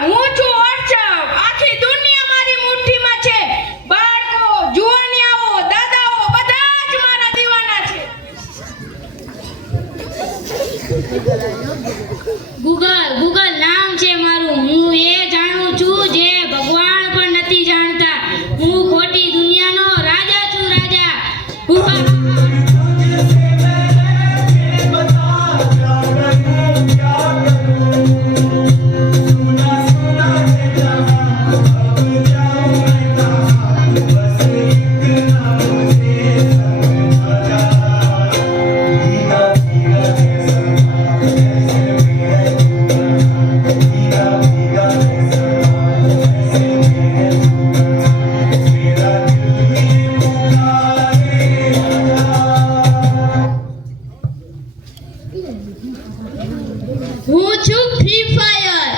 હું છું વોટ્સઅપ. આખી દુનિયા મારી મુઠ્ઠીમાં છે. બાળકો, જુવાનિયાઓ, દાદાઓ બધા જ મારા દીવાના છે. ગૂગલ નામ છે મારું. હું એ જાણું છું જે ભગવાન પણ નથી જાણતા. હું ખોટી દુનિયાનો રાજા છું, રાજા. હું છું ફ્રી ફાયર.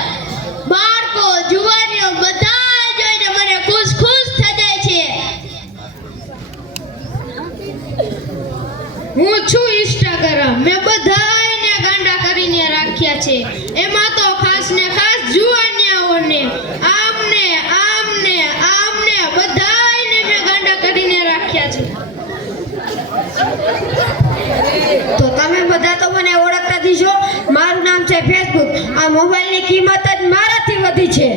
બાળકો, જુવાનીઓ બધા જોઈને મને ખુશ થઈ જાય છે. હું છું ઇન્સ્ટાગ્રામ. મેં બધાને ગાંડા કરીને રાખ્યા છે. એમાં તો ખાસ ને ખાસ જુવાનિયાઓને આમને બધાને મેં ગાંડા કરીને રાખ્યા છે. તો તમે બધા તો મને ઓળખતા જ છો. મારું નામ છે ફેસબુક. આ મોબાઈલની કિંમત જ મારાથી વધી છે.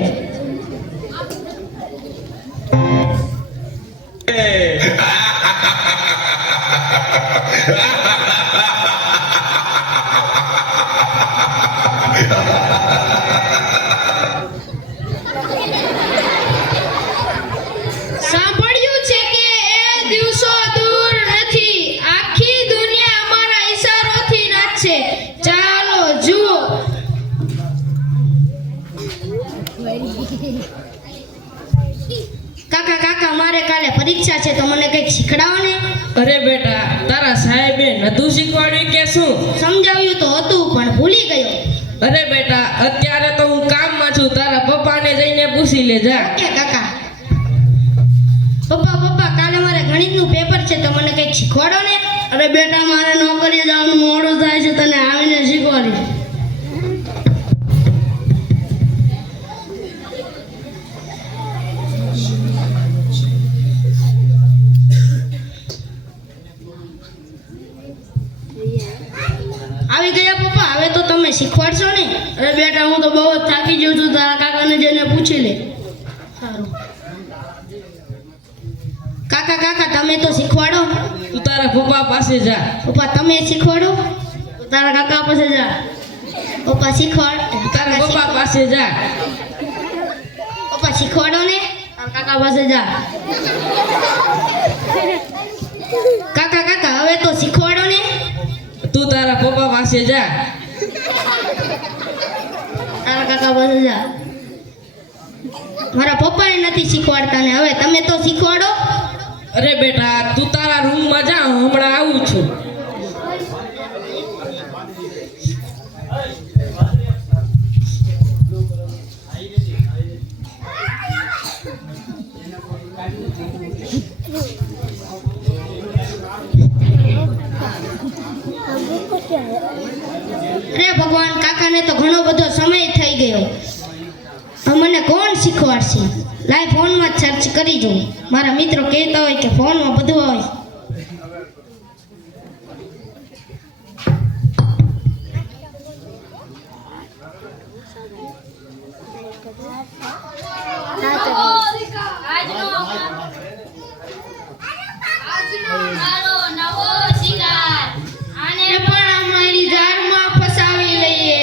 સાંભળ્યું છે કે એ દિવસો દૂર નથી. આખી દુનિયા અમારા ઈશારોથી નાચશે. ચાલો જુઓ. કાકા મારે કાલે પરીક્ષા છે તો મને કંઈક શીખડાવો ને. અરે બેટા, તારા સાહેબે નતું શીખવાડ્યું કે શું? સમજાવ્યું તો હતું પણ ભૂલી ગયો. અરે બેટા, અત્યારે તો હું કામમાં છું. તારા પપ્પાને જઈને પૂછી લે જા. ઓકે કાકા. પપ્પા કાલે મારે ગણિતનું પેપર છે તો મને કંઈક શીખવાડો ને. અરે બેટા, મારે નોકરીએ જવાનું મોડું થાય છે. તને આવીને શીખવાડીશ. આવી ગયા પપ્પા, હવે તો તમે શીખવાડશો ને. અરે બેટા, હું તો બહુ જ થાકી ગયો છું. તારા કાકાને જઈને પૂછી લે. સારું. કાકા તમે તો શીખવાડો. તું તારા પપ્પા પાસે જા. પપ્પા તમે શીખવાડો. તારા કાકા પાસે જા. પપ્પા શીખવાડ. તારા પપ્પા પાસે જા. પપ્પા શીખવાડો ને. તારા કાકા પાસે જા. કાકા હવે તો શીખવાડો ને. તું તારા પપ્પા પાસે જા. તારા કાકા પાસે જા. મારા પપ્પાએ નથી શીખવાડતા ને હવે તમે તો શીખવાડો. અરે બેટા, તું તારા રૂમમાં જા. હું હમણાં આવું છું. અરે ભગવાન, કાકાને તો ઘણો બધો સમય થઈ ગયો. હવે મને કોણ શીખવાડશે? લાય ફોનમાં જ સર્ચ કરી જોઉં. મારા મિત્રો કહેતા હોય કે ફોનમાં બધું હોય. આને પણ અમારી જારમાં ફસાવી લઈએ.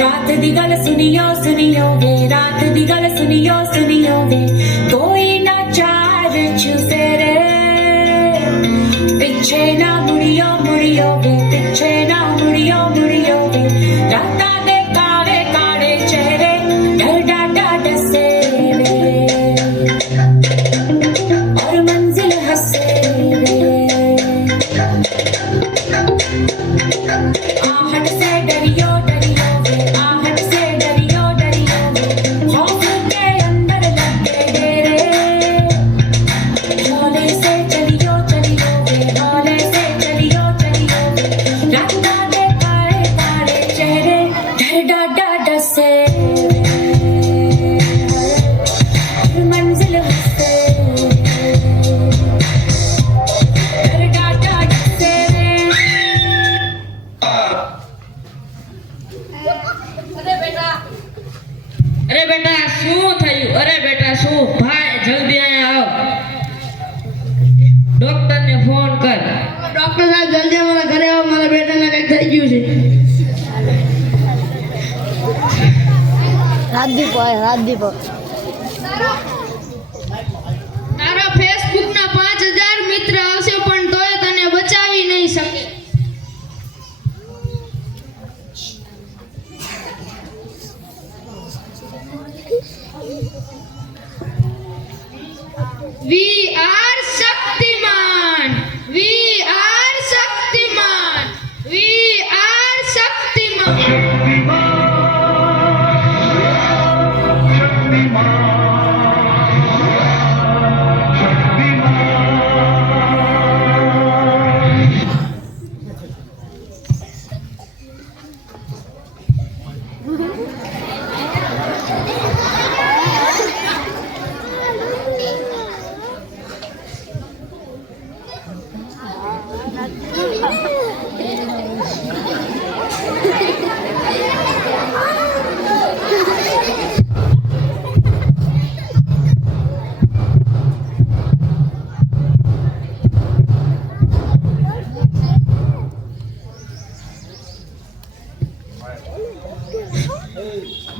रात दी गल सुनियो सुनियो वे रात दी गल सुनियो सुनियो वे कोई ना चार छुसेरे पिछे ना मुड़ियो मुड़ियो वे पिछे ना मुड़ियो मुड़ियो वे राता दे काले काले चेहरे डर डाडा डसे वे और मंजिल हसे वे आहट से डरियो डरियो वे आहट से डरियो डरियो वे खौफ के अंदर लगे डेरे हौले से चलियो चलियो वे हौले से चलियो चलियो वे राता दे काले काले चेहरे डर डाडा डसे हर मंजिल हसे डर डाडा डसे અરે બેટા શું થયું? અરે બેટા શું? ભાઈ જલ્દી અહીંયા આવ. ડોક્ટરને ફોન કર. ડોક્ટર સાહેબ જલ્દી અમારા ઘરે આવો, મારા બેટાને કંઈક થઈ ગયું છે. તારા ફેસબુકના 5000 મિત્ર આવશે પણ તોય તને બચાવી નહીં શકે. We are Shaktiman. We are Shaktiman. We are Shaktiman.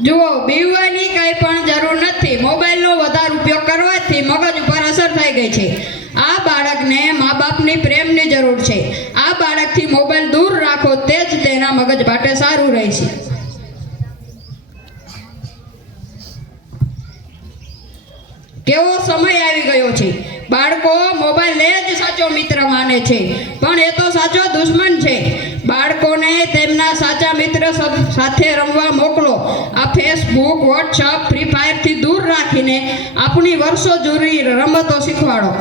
જુઓ, બીવવાની કંઈ પણ જરૂર નથી. મોબાઈલનો વધારે ઉપયોગ કરવાથી મગજ ઉપર અસર થઈ ગઈ છે. આ બાળકને મા બાપની પ્રેમની જરૂર છે. આ બાળકથી મોબાઈલ દૂર રાખો, તે જ તેના મગજ માટે સારું રહેશે. કેવો સમય આવી ગયો છે. બાળકો મોબાઈલ જ સાચો મિત્ર માને છે, પણ એ તો સાચો દુશ્મન છે. બાળકોને તેમના સાચા મિત્ર સાથે રમવા મોકલો. આ ફેસબુક, વોટ્સઅપ, ફ્રી ફાયરથી દૂર રાખીને આપણી વર્ષો જૂની રમતો શીખવાડો.